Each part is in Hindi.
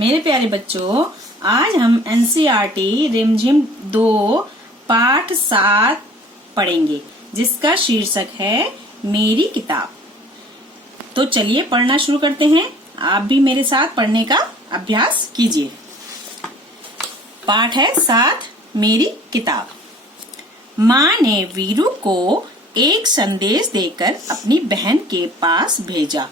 मेरे प्यारे बच्चों, आज हम एनसीईआरटी रिमझिम 2 पाठ 7 पढ़ेंगे, जिसका शीर्षक है मेरी किताब। तो चलिए पढ़ना शुरू करते हैं। आप भी मेरे साथ पढ़ने का अभ्यास कीजिए। पाठ है 7, मेरी किताब। माँ ने वीरू को एक संदेश देकर अपनी बहन के पास भेजा।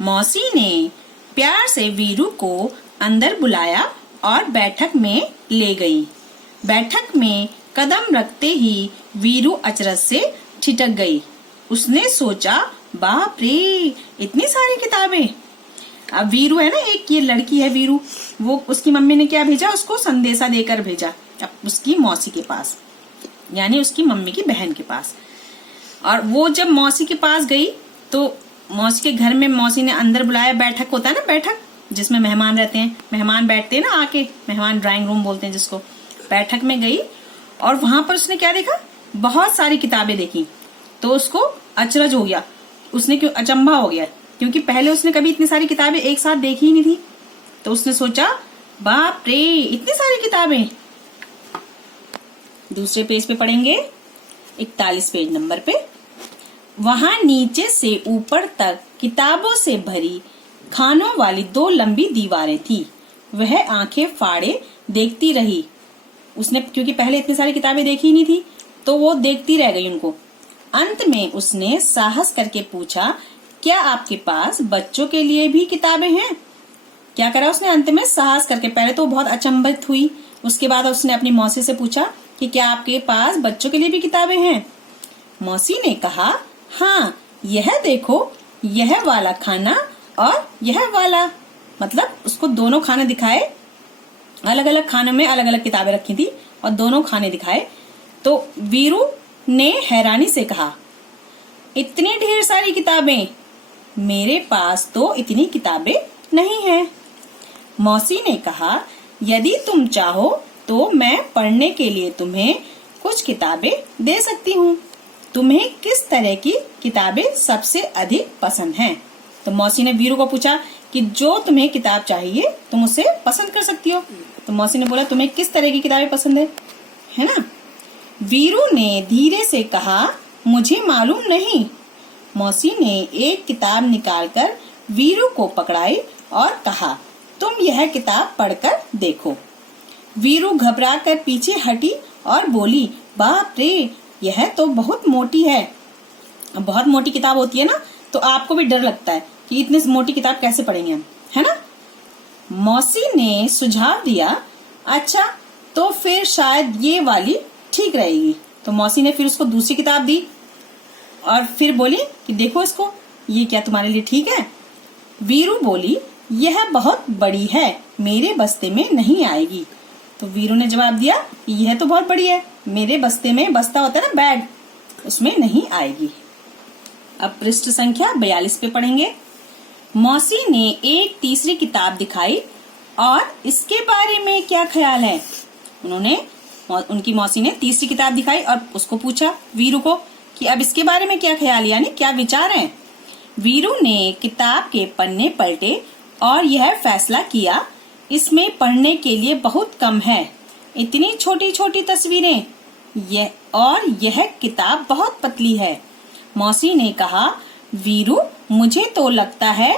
मौसी ने प्यार से वीरू को अंदर बुलाया और बैठक में ले गई। बैठक में कदम रखते ही वीरू अचरज से ठिठक गई। उसने सोचा, बाप रे, इतनी सारी किताबें। अब वीरू है ना, एक ये लड़की है वीरू, वो उसकी मम्मी ने क्या भेजा, उसको संदेशा देकर भेजा अब उसकी मौसी के पास, यानी उसकी मम्मी की बहन के पास। और वो जब मौसी के पास गई तो मौसी के घर में मौसी ने अंदर बुलाया। बैठक होता है ना, बैठक जिसमें मेहमान रहते हैं, मेहमान बैठते हैं ना आके, मेहमान ड्राइंग रूम बोलते हैं जिसको। बैठक में गई और वहां पर उसने क्या देखा, बहुत सारी किताबें देखी। तो उसको अचरज हो गया, उसने क्यों अचंभा हो गया, क्योंकि पहले उसने कभी इतनी सारी किताबें एक साथ देखी ही नहीं थी। तो उसने सोचा, बाप रे, इतनी सारी किताबें। दूसरे पेज पे पढ़ेंगे, 41 पेज नंबर पे। वहां नीचे से ऊपर तक किताबों से भरी खानों वाली 2 लंबी दीवारें थी। वह आंखें फाड़े देखती रही। उसने क्योंकि पहले इतनी सारी किताबें देखी नहीं थी, तो वो देखती रह गई उनको। अंत में उसने साहस करके पूछा, क्या आपके पास बच्चों के लिए भी किताबें हैं? क्या करा उसने अंत में, साहस करके। पहले तो बहुत अचंभित हुई, उसके बाद उसने अपनी मौसी से पूछा कि क्या आपके पास बच्चों के लिए भी किताबें हैं? मौसी ने कहा, हाँ, यह देखो, यह वाला खाना और यह वाला। मतलब उसको दोनों खाने दिखाए, अलग अलग खानों में अलग अलग किताबें रखी थी और दोनों खाने दिखाए। तो वीरू ने हैरानी से कहा, इतनी ढेर सारी किताबें, मेरे पास तो इतनी किताबें नहीं हैं। मौसी ने कहा, यदि तुम चाहो तो मैं पढ़ने के लिए तुम्हें कुछ किताबें दे सकती हूँ। तुम्हें किस तरह की किताबें सबसे अधिक पसंद हैं? तो मौसी ने वीरू को पूछा कि जो तुम्हें किताब चाहिए तुम उसे पसंद कर सकती हो। तो मौसी ने बोला, तुम्हें किस तरह की किताबें पसंद है ना? वीरू ने धीरे से कहा, मुझे मालूम नहीं। मौसी ने एक किताब निकालकर वीरू को पकड़ाई और कहा, तुम यह किताब पढ़कर देखो। वीरू घबराकर पीछे हटी और बोली, बाप रे, यह तो बहुत मोटी है। बहुत मोटी किताब होती है ना, तो आपको भी डर लगता है कि इतनी मोटी किताब कैसे पढ़ेंगे हम, है ना? मौसी ने सुझाव दिया, अच्छा तो फिर शायद ये वाली ठीक रहेगी। तो मौसी ने फिर उसको दूसरी किताब दी और फिर बोली कि देखो इसको, ये क्या तुम्हारे लिए ठीक है? वीरू बोली, यह बहुत बड़ी है, मेरे बस्ते में नहीं आएगी। तो वीरू ने जवाब दिया, यह तो बहुत बड़ी है, मेरे बस्ते में, बस्ता होता है ना बैग, उसमें नहीं आएगी। अब पृष्ठ संख्या 42 पे पढ़ेंगे। मौसी ने एक तीसरी किताब दिखाई और इसके बारे में क्या ख्याल है? उनकी मौसी ने तीसरी किताब दिखाई और उसको पूछा वीरू को कि अब इसके बारे में क्या ख्याल, यानी क्या विचार है? वीरू ने किताब के पन्ने पलटे और यह फैसला किया, इसमें पढ़ने के लिए बहुत कम है, इतनी छोटी छोटी तस्वीरें, यह किताब बहुत पतली है। मौसी ने कहा, वीरू, मुझे तो लगता है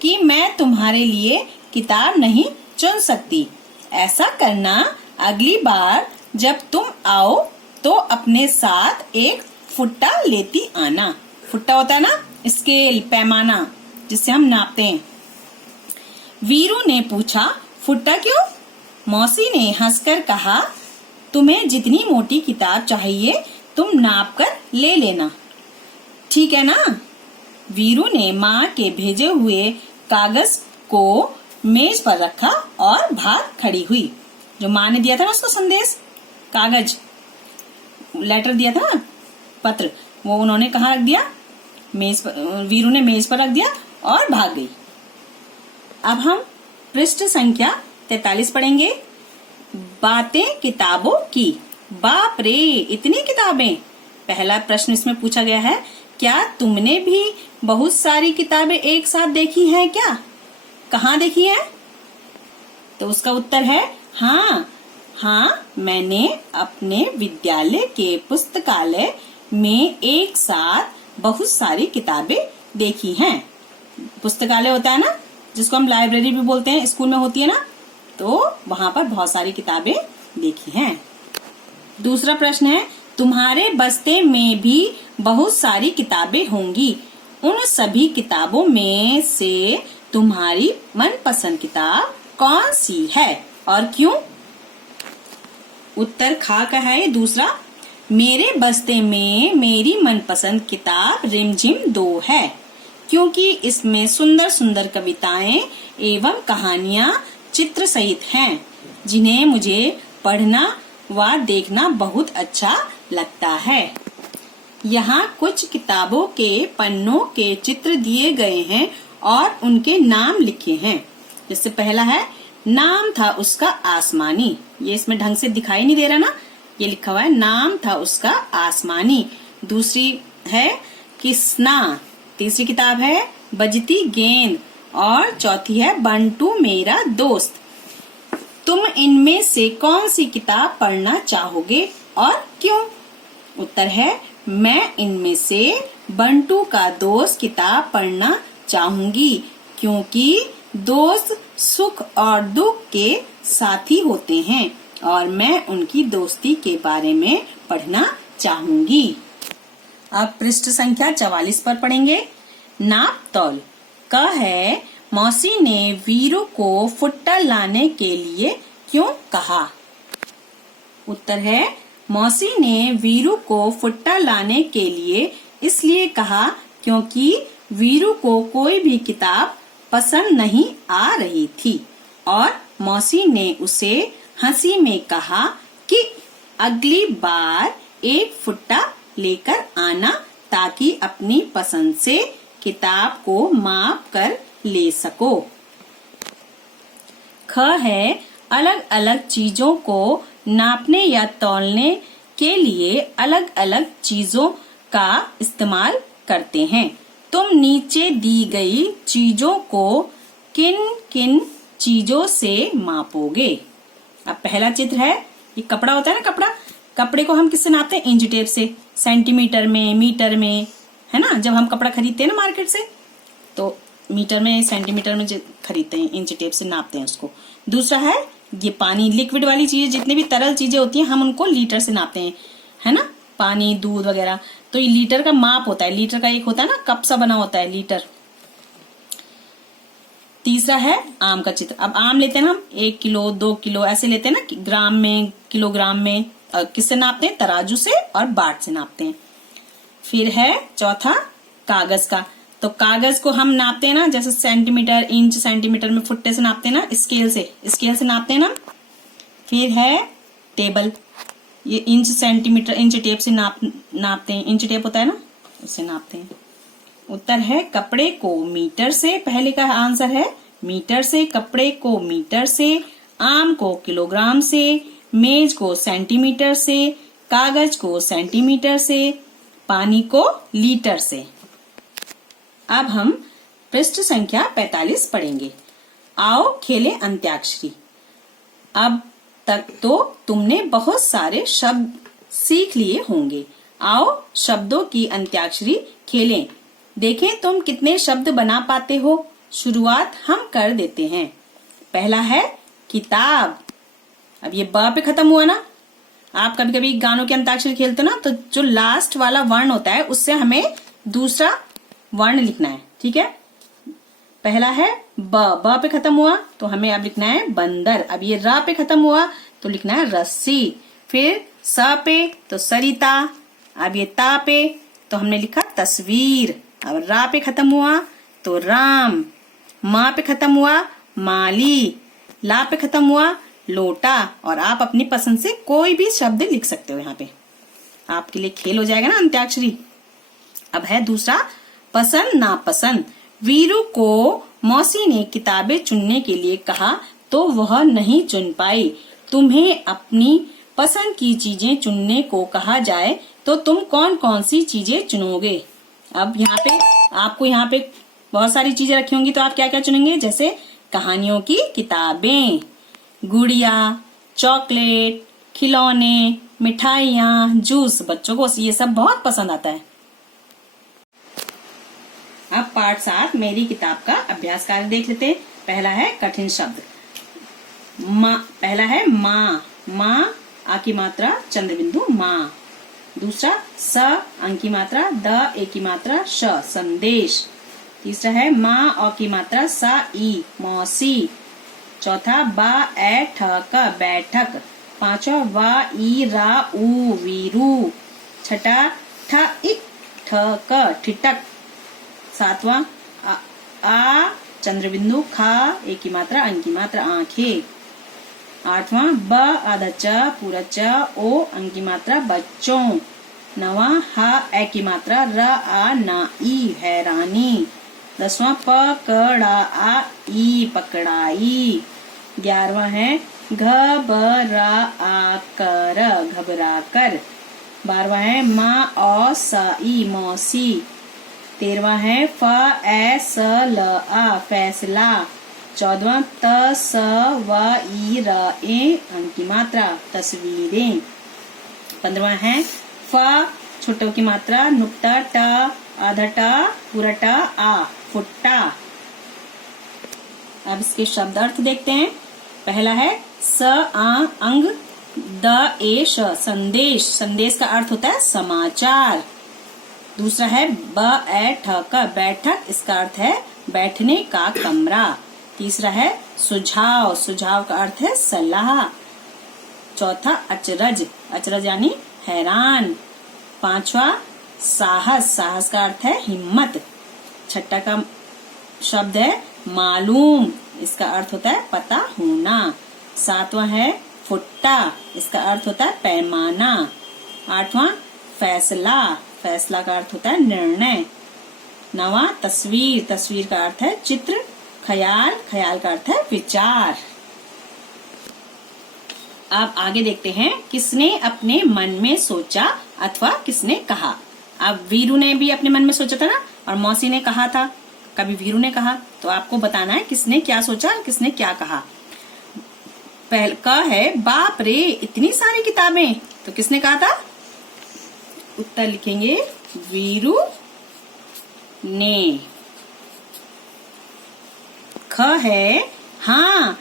कि मैं तुम्हारे लिए किताब नहीं चुन सकती। ऐसा करना, अगली बार जब तुम आओ तो अपने साथ एक फुट्टा लेती आना। फुट्टा होता है ना, स्केल, पैमाना, जिससे हम नापते हैं। वीरू ने पूछा, फुट्टा क्यों? मौसी ने हंसकर कहा, तुम्हें जितनी मोटी किताब चाहिए तुम नाप कर ले लेना, ठीक है ना? वीरू ने माँ के भेजे हुए कागज को मेज पर रखा और भाग खड़ी हुई। जो माँ ने दिया था उसको संदेश, कागज, लेटर दिया था ना, पत्र, वो उन्होंने कहाँ रख दिया, मेज पर। वीरू ने मेज पर रख दिया और भाग गई। अब हम पृष्ठ संख्या 43 पढ़ेंगे। बातें किताबों की। बाप रे, इतनी किताबें। पहला प्रश्न इसमें पूछा गया है, क्या तुमने भी बहुत सारी किताबें एक साथ देखी हैं क्या? कहाँ देखी है? तो उसका उत्तर है हाँ। हाँ, मैंने अपने विद्यालय के पुस्तकालय में एक साथ बहुत सारी किताबें देखी हैं। पुस्तकालय होता है ना, जिसको हम लाइब्रेरी भी बोलते हैं, स्कूल में होती है ना, तो वहाँ पर बहुत सारी किताबें देखी हैं। दूसरा प्रश्न है, तुम्हारे बस्ते में भी बहुत सारी किताबें होंगी। उन सभी किताबों में से तुम्हारी मनपसंद किताब कौन सी है और क्यों? उत्तर खा का है ये दूसरा। मेरे बस्ते में मेरी मनपसंद किताब रिमझिम 2 है, क्योंकि इसमें सुंदर सुंदर कविताएं एवं कहानियां चित्र सहित हैं, जिन्हें मुझे पढ़ना व देखना बहुत अच्छा लगता है। यहाँ कुछ किताबों के पन्नों के चित्र दिए गए हैं और उनके नाम लिखे हैं। जैसे पहला है, नाम था उसका आसमानी। ये इसमें ढंग से दिखाई नहीं दे रहा ना, ये लिखा हुआ है, नाम था उसका आसमानी। दूसरी है किसना। तीसरी किताब है बजती गेंद और चौथी है बंटू मेरा दोस्त। तुम इनमें से कौन सी किताब पढ़ना चाहोगे और क्यों? उत्तर है, मैं इनमें से बंटू का दोस्त किताब पढ़ना चाहूंगी, क्योंकि दोस्त सुख और दुख के साथी होते हैं और मैं उनकी दोस्ती के बारे में पढ़ना चाहूंगी। अब पृष्ठ संख्या 44 पर पढ़ेंगे। नाप तौल का है, मौसी ने वीरू को फुट्टा लाने के लिए क्यों कहा? उत्तर है, मौसी ने वीरू को फुट्टा लाने के लिए इसलिए कहा क्योंकि वीरू को कोई भी किताब पसंद नहीं आ रही थी और मौसी ने उसे हंसी में कहा कि अगली बार एक फुट्टा लेकर आना, ताकि अपनी पसंद से किताब को माप कर ले सको। ख है, अलग अलग चीजों को नापने या तौलने के लिए अलग अलग चीजों का इस्तेमाल करते हैं। तुम नीचे दी गई चीजों को किन किन चीजों से मापोगे? अब पहला चित्र है, ये कपड़ा होता है ना, कपड़े को हम किससे नापते हैं? इंच टेप से, सेंटीमीटर में, मीटर में, है ना। जब हम कपड़ा खरीदते हैं ना मार्केट से, तो मीटर में, सेंटीमीटर में खरीदते हैं, इंच टेप से नापते हैं उसको। दूसरा है ये पानी, लिक्विड वाली चीजें, जितनी भी तरल चीजें होती हैं हम उनको लीटर से नापते हैं, है ना, पानी, दूध वगैरह। तो ये लीटर का माप होता है, लीटर का एक होता है ना, कप सा बना होता है लीटर। तीसरा है आम का चित्र। अब आम लेते हैं ना हम, 1 किलो 2 किलो ऐसे लेते हैं ना, ग्राम में, किलोग्राम में। किससे नापते हैं? तराजू से और बाट से नापते हैं। फिर है चौथा कागज का। तो कागज को हम नापते हैं ना, जैसे सेंटीमीटर, इंच, सेंटीमीटर में फुट्टे से नापते हैं ना, स्केल से नापते हैं ना। फिर है टेबल, ये इंच, सेंटीमीटर, इंच टेप से नापते हैं, इंच टेप होता है ना, उससे नापते हैं। उत्तर है कपड़े को मीटर से। पहले का आंसर है मीटर से, कपड़े को मीटर से, आम को किलोग्राम से, मेज को सेंटीमीटर से, कागज को सेंटीमीटर से, पानी को लीटर से। अब हम पृष्ठ संख्या 45 पढ़ेंगे। आओ खेले अंत्याक्षरी। अब तक तो तुमने बहुत सारे शब्द सीख लिए होंगे। आओ शब्दों की अंत्याक्षरी खेलें, देखें तुम कितने शब्द बना पाते हो। शुरुआत हम कर देते हैं। पहला है किताब। अब ये ब पे खत्म हुआ ना। आप कभी कभी गानों की अंताक्षरी खेलते हो ना, तो जो लास्ट वाला वर्ण होता है उससे हमें दूसरा वर्ण लिखना है, ठीक है। पहला है ब पे खत्म हुआ तो हमें अब लिखना है बंदर। अब ये र पे खत्म हुआ तो लिखना है रस्सी। फिर स पे तो सरिता। अब ये ता पे तो हमने लिखा तस्वीर। अब रा पे खत्म हुआ तो राम। माँ पे खत्म हुआ माली। ला पे खत्म हुआ लोटा। और आप अपनी पसंद से कोई भी शब्द लिख सकते हो। यहाँ पे आपके लिए खेल हो जाएगा ना अंत्याक्षरी। अब है दूसरा पसंद नापसंद। वीरू को मौसी ने किताबें चुनने के लिए कहा तो वह नहीं चुन पाई। तुम्हें अपनी पसंद की चीजें चुनने को कहा जाए तो तुम कौन कौन सी चीजें चुनोगे? अब यहाँ पे आपको यहाँ पे बहुत सारी चीजें रखी होंगी तो आप क्या क्या चुनेंगे? जैसे कहानियों की किताबें, गुड़िया, चॉकलेट, खिलौने, मिठाइयाँ, जूस। बच्चों को ये सब बहुत पसंद आता है। अब पाठ 7 मेरी किताब का अभ्यास कार्य देख लेते हैं। पहला है कठिन शब्द। पहला है माँ। माँ आ की मात्रा चंद्र बिंदु माँ। दूसरा स अंक की मात्रा द ए की मात्रा श संदेश। तीसरा है माँ औ की मात्रा सा ई मौसी। चौथा बा ए ठ क बैठक। पांचवा वा ई रा ऊ वीरू। छठा ठ इक ठ क ठिठक। सातवां आ चंद्र बिंदु खा ए की मात्रा अंक की मात्रा आंखें। आठवां ब आधा च पूरा च ओ अंक की मात्रा बच्चों। नवा हा ए की मात्रा र आ ना ई हैरानी। 10वां प क ड़ आ ई पकड़ाई। 11वां है घबरा आ कर घबरा कर। 12वां है माँ औ स ई मौसी। 13वां है फ ए स ल आ फैसला। 14वां त स व ई र ए अंक की मात्रा तस्वीरें। 15वां है फ छोटों की मात्रा नुक्ता ट आधा ट पूरा ट आ फुट्टा। अब इसके शब्द अर्थ देखते हैं। पहला है स आ अंग द ए श संदेश। संदेश का अर्थ होता है समाचार। दूसरा है ब ए ठ क बैठक। इसका अर्थ है बैठने का कमरा। तीसरा है सुझाव। सुझाव का अर्थ है सलाह। चौथा अचरज। अचरज यानी हैरान। पांचवा साहस। साहस का अर्थ है हिम्मत। छठा का शब्द है मालूम। इसका अर्थ होता है पता होना। सातवां है फुट्टा। इसका अर्थ होता है पैमाना। आठवां फैसला। फैसला का अर्थ होता है निर्णय। नवा तस्वीर। तस्वीर का अर्थ है चित्र। ख्याल। ख्याल का अर्थ है विचार। अब आगे देखते हैं किसने अपने मन में सोचा अथवा किसने कहा। अब वीरू ने भी अपने मन में सोचा था ना, और मौसी ने कहा था, कभी वीरू ने कहा। तो आपको बताना है किसने क्या सोचा और किसने क्या कहा। पहले क है बाप रे इतनी सारी किताबें। तो किसने कहा था? उत्तर लिखेंगे वीरू ने। ख है हाँ।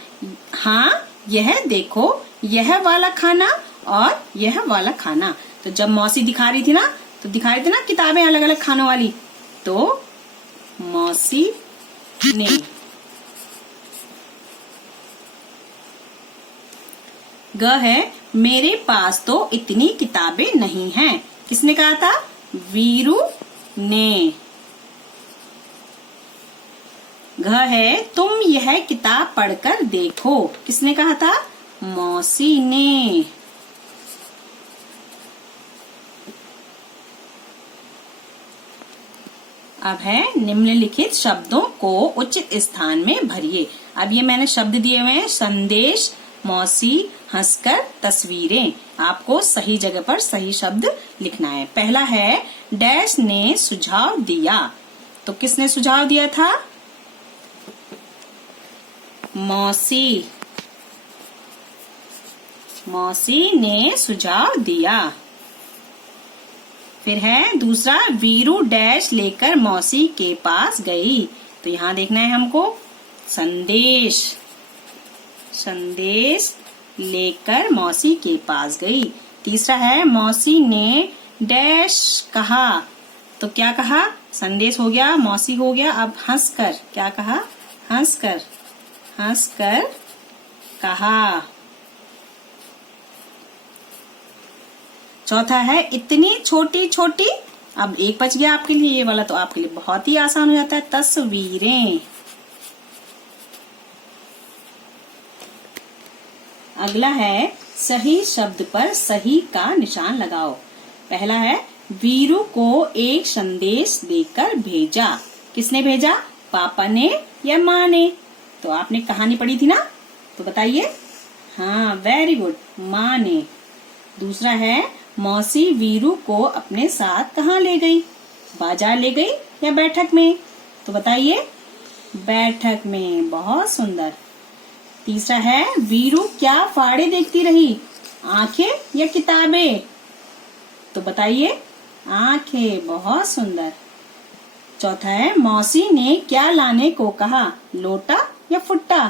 हाँ यह देखो, यह वाला खाना और यह वाला खाना। तो जब मौसी दिखा रही थी ना, तो दिखा रही थी ना किताबें अलग अलग खानों वाली, तो मौसी ने। ग है मेरे पास तो इतनी किताबें नहीं हैं। किसने कहा था? वीरू ने। घ है तुम यह किताब पढ़कर देखो। किसने कहा था? मौसी ने। अब है निम्नलिखित शब्दों को उचित स्थान में भरिए। अब ये मैंने शब्द दिए हुए हैं संदेश, मौसी, हंसकर, तस्वीरें। आपको सही जगह पर सही शब्द लिखना है। पहला है डैश ने सुझाव दिया। तो किसने सुझाव दिया था? मौसी। मौसी ने सुझाव दिया। फिर है दूसरा वीरू डैश लेकर मौसी के पास गई। तो यहाँ देखना है हमको संदेश। संदेश लेकर मौसी के पास गई। तीसरा है मौसी ने डैश कहा। तो क्या कहा? संदेश हो गया, मौसी हो गया। अब हंसकर क्या कहा? हंसकर। हंसकर कहा। चौथा है इतनी छोटी छोटी। अब एक बच गया आपके लिए, ये वाला तो आपके लिए बहुत ही आसान हो जाता है। तस्वीरें। अगला है सही शब्द पर सही का निशान लगाओ। पहला है वीरू को एक संदेश देकर भेजा। किसने भेजा? पापा ने या माँ ने? तो आपने कहानी पढ़ी थी ना, तो बताइए। हाँ वेरी गुड, माँ ने। दूसरा है मौसी वीरू को अपने साथ कहाँ ले गई? बाजार ले गई या बैठक में? तो बताइए। बैठक में। बहुत सुंदर। तीसरा है वीरू क्या फाड़े देखती रही, आंखें या किताबें? तो बताइए, आंखें। बहुत सुंदर। चौथा है मौसी ने क्या लाने को कहा, लोटा या फुट्टा?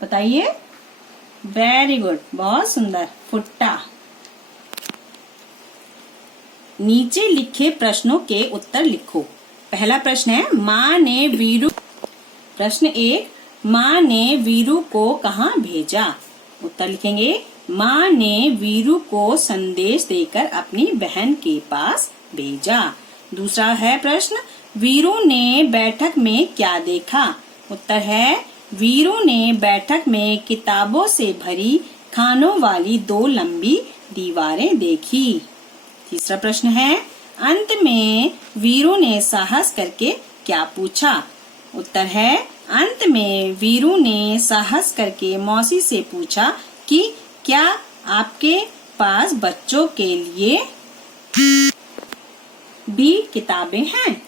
बताइए। वेरी गुड, बहुत सुंदर, फुट्टा। नीचे लिखे प्रश्नों के उत्तर लिखो। पहला प्रश्न है माँ ने वीरू। प्रश्न 1, माँ ने वीरू को कहाँ भेजा? उत्तर लिखेंगे, माँ ने वीरू को संदेश देकर अपनी बहन के पास भेजा। दूसरा है प्रश्न, वीरू ने बैठक में क्या देखा? उत्तर है, वीरू ने बैठक में किताबों से भरी खानों वाली 2 लंबी दीवारें देखी। तीसरा प्रश्न है, अंत में वीरू ने साहस करके क्या पूछा? उत्तर है, अंत में वीरू ने साहस करके मौसी से पूछा कि क्या आपके पास बच्चों के लिए भी किताबें हैं?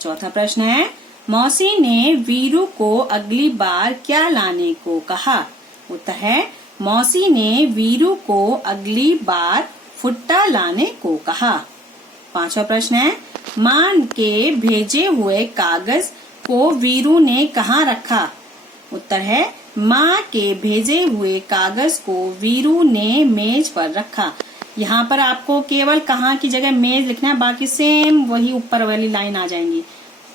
चौथा प्रश्न है, मौसी ने वीरू को अगली बार क्या लाने को कहा? उत्तर है, मौसी ने वीरू को अगली बार फुट्टा लाने को कहा। पांचवा प्रश्न है, माँ के भेजे हुए कागज को वीरू ने कहाँ रखा? उत्तर है, माँ के भेजे हुए कागज को वीरू ने मेज पर रखा। यहाँ पर आपको केवल कहाँ की जगह मेज लिखना है, बाकी सेम वही ऊपर वाली लाइन आ जाएंगी,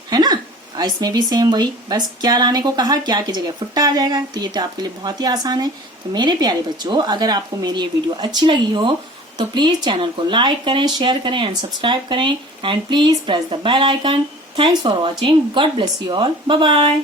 है ना। इसमें भी सेम वही, बस क्या लाने को कहा, क्या की जगह फुट्टा आ जाएगा। तो ये तो आपके लिए बहुत ही आसान है। तो मेरे प्यारे बच्चों, अगर आपको मेरी ये वीडियो अच्छी लगी हो तो प्लीज चैनल को लाइक करें, शेयर करें एंड सब्सक्राइब करें, and please press the bell icon. Thanks for watching. God bless you all. Bye bye.